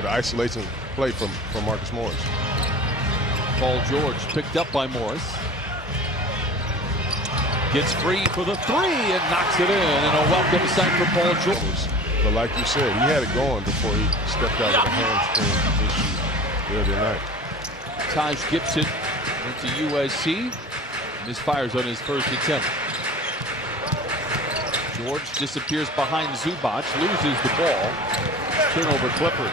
with an isolation play from Marcus Morris. Paul George picked up by Morris. Gets free for the three and knocks it in. And a welcome sight for Paul George. But like you said, he had it going before he stepped out with a hamstring issue the other night. Taj Gibson went to USC. Misfires on his first attempt. George disappears behind Zubac, loses the ball. Turnover Clippers.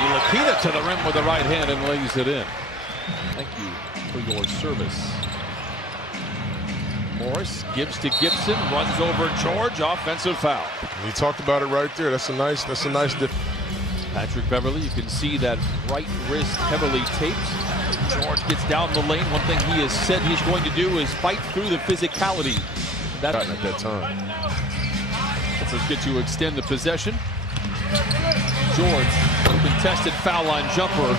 Ntilikina to the rim with the right hand and lays it in. Thank you for your service. Morris gives to Gibson, runs over George, offensive foul. He talked about it right there. That's a nice difference. Patrick Beverly, you can see that right wrist heavily taped. George gets down the lane. One thing he has said he's going to do is fight through the physicality. At that time. Let's get to extend the possession. George, contested foul line jumper,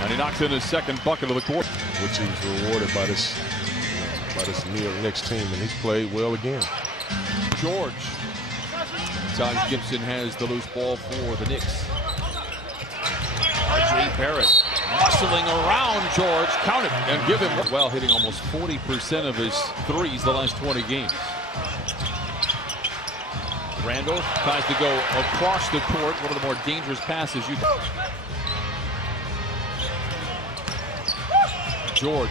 and he knocks in his second bucket of the quarter. Which he's rewarded by this New York Knicks team, and he's played well again. George. Taj Gibson has the loose ball for the Knicks. R.J. Barrett muscling around George, count it, and give him well, hitting almost 40% of his threes the last 20 games. Randall tries to go across the court, one of the more dangerous passes you can. George,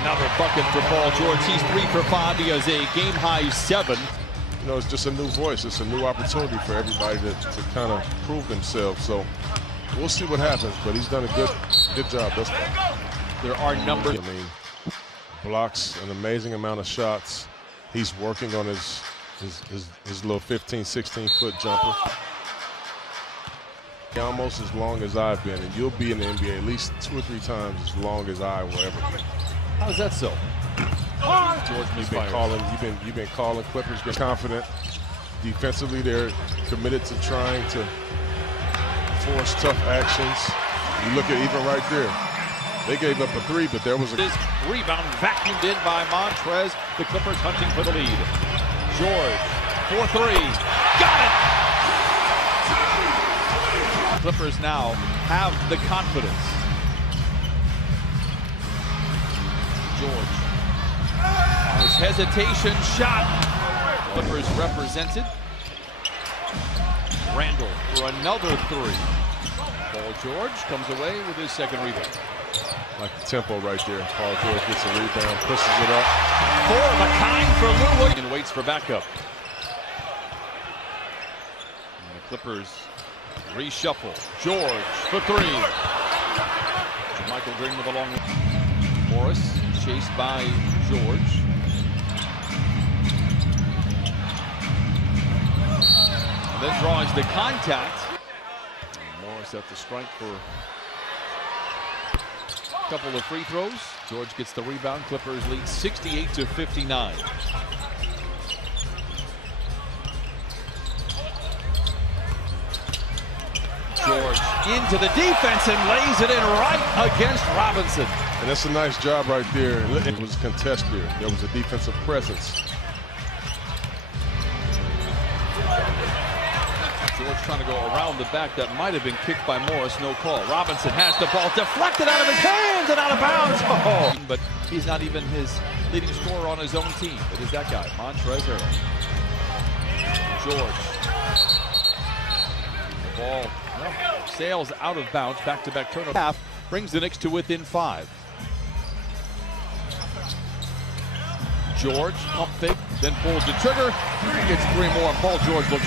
another bucket for Paul George. He's 3 for 5. He has a game-high 7. You know, it's just a new voice. It's a new opportunity for everybody to kind of prove themselves. So we'll see what happens, but he's done a good job thus far. There are numbers. I mean, blocks an amazing amount of shots. He's working on his little 15, 16-foot jumper. Almost as long as I've been, and you'll be in the NBA at least 2 or 3 times as long as I will ever be. How's that so? George, you've been calling Clippers. Get confident. Defensively, they're committed to trying to force tough actions. You look at even right there. They gave up a 3, but there was a rebound vacuumed in by Montrez. The Clippers hunting for the lead. George, 4-3. Got it! Clippers now have the confidence. George. His hesitation shot. Clippers represented. Randall for another 3. Paul George comes away with his second rebound. Like the tempo right there. Paul George gets a rebound, pushes it up. 4 of a kind for Lou Williams. And waits for backup. And the Clippers reshuffle. George for 3. Michael Green with a long one. Morris chased by George. And then draws the contact. Morris at the strike for a couple of free throws. George gets the rebound. Clippers lead 68-59. George into the defense and lays it in right against Robinson. And that's a nice job right there. It was contested. There was a defensive presence. George trying to go around the back. That might have been kicked by Morris. No call. Robinson has the ball deflected out of his hands and out of bounds. Oh. But he's not even his leading scorer on his own team. It is that guy, Montrez Harrell. George. The ball sails out of bounds. Back-to-back turnover. Half brings the Knicks to within 5. George, pump fake, then pulls the trigger. He gets 3 more. Paul George looks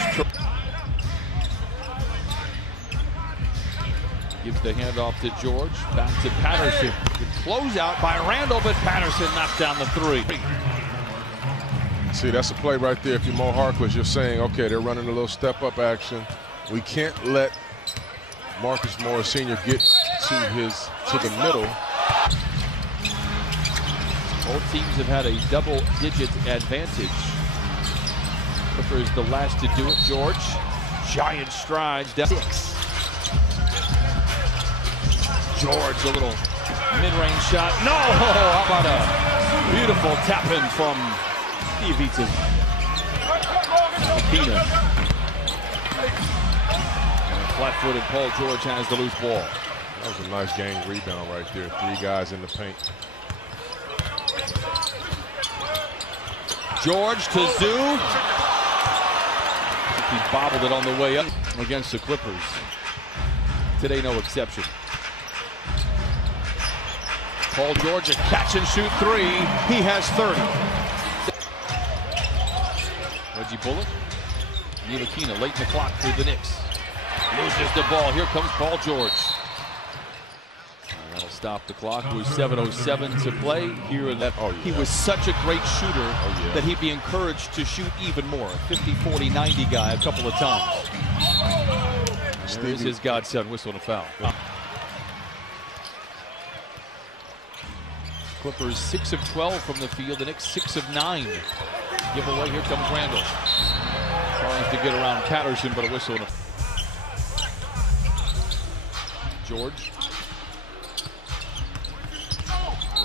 gives the handoff to George. Back to Patterson. Good closeout by Randall, but Patterson knocks down the 3. See, that's a play right there. If you're Mo Harkless, you're saying, okay, they're running a little step-up action. We can't let Marcus Morris Sr. get to the middle. Both teams have had a double-digit advantage. Clippers the last to do it. George, giant strides down 6. George, a little mid-range shot. No! How about a beautiful tap-in from Steve Eaton. Ntilikina. Flat-footed Paul George has the loose ball. That was a nice game rebound right there. 3 guys in the paint. George to Zoo. He bobbled it on the way up against the Clippers. Today, no exception. Paul George, a catch-and-shoot 3. He has 30. Reggie Bullock. Ntilikina late in the clock for the Knicks. Loses the ball. Here comes Paul George. That'll stop the clock with 7:07 to play here. And that he was such a great shooter that he'd be encouraged to shoot even more. 50, 40, 90 guy a couple of times. There's his godson whistle and a foul. Clippers 6 of 12 from the field. The Knicks 6 of 9. Giveaway. Here comes Randall. Trying to get around Patterson, but a whistle and a George.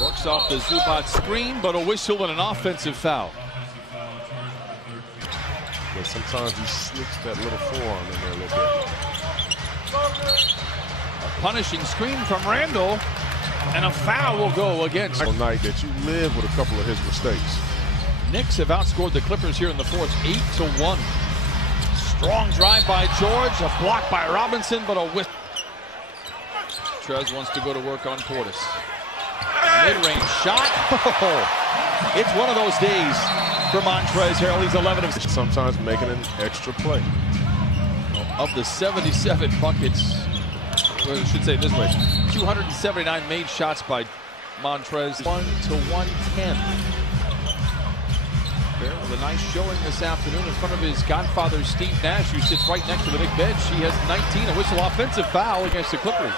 Works off the Zubac screen, but a whistle and an offensive foul. But sometimes he slips that little forearm in there a little bit. A punishing screen from Randall, and a foul will go against. Night that you live with a couple of his mistakes. Knicks have outscored the Clippers here in the fourth, 8-1. Strong drive by George, a block by Robinson, but a whistle. Trez wants to go to work on Portis. Mid-range shot. Oh, it's one of those days for Montrezl Harrell. He's 11 of. Sometimes making an extra play. Of the 77 buckets, or I should say it this way, 279 made shots by Montrezl. 1-110. Bear with a nice showing this afternoon in front of his godfather Steve Nash, who sits right next to the big bench. He has 19, a whistle offensive foul against the Clippers.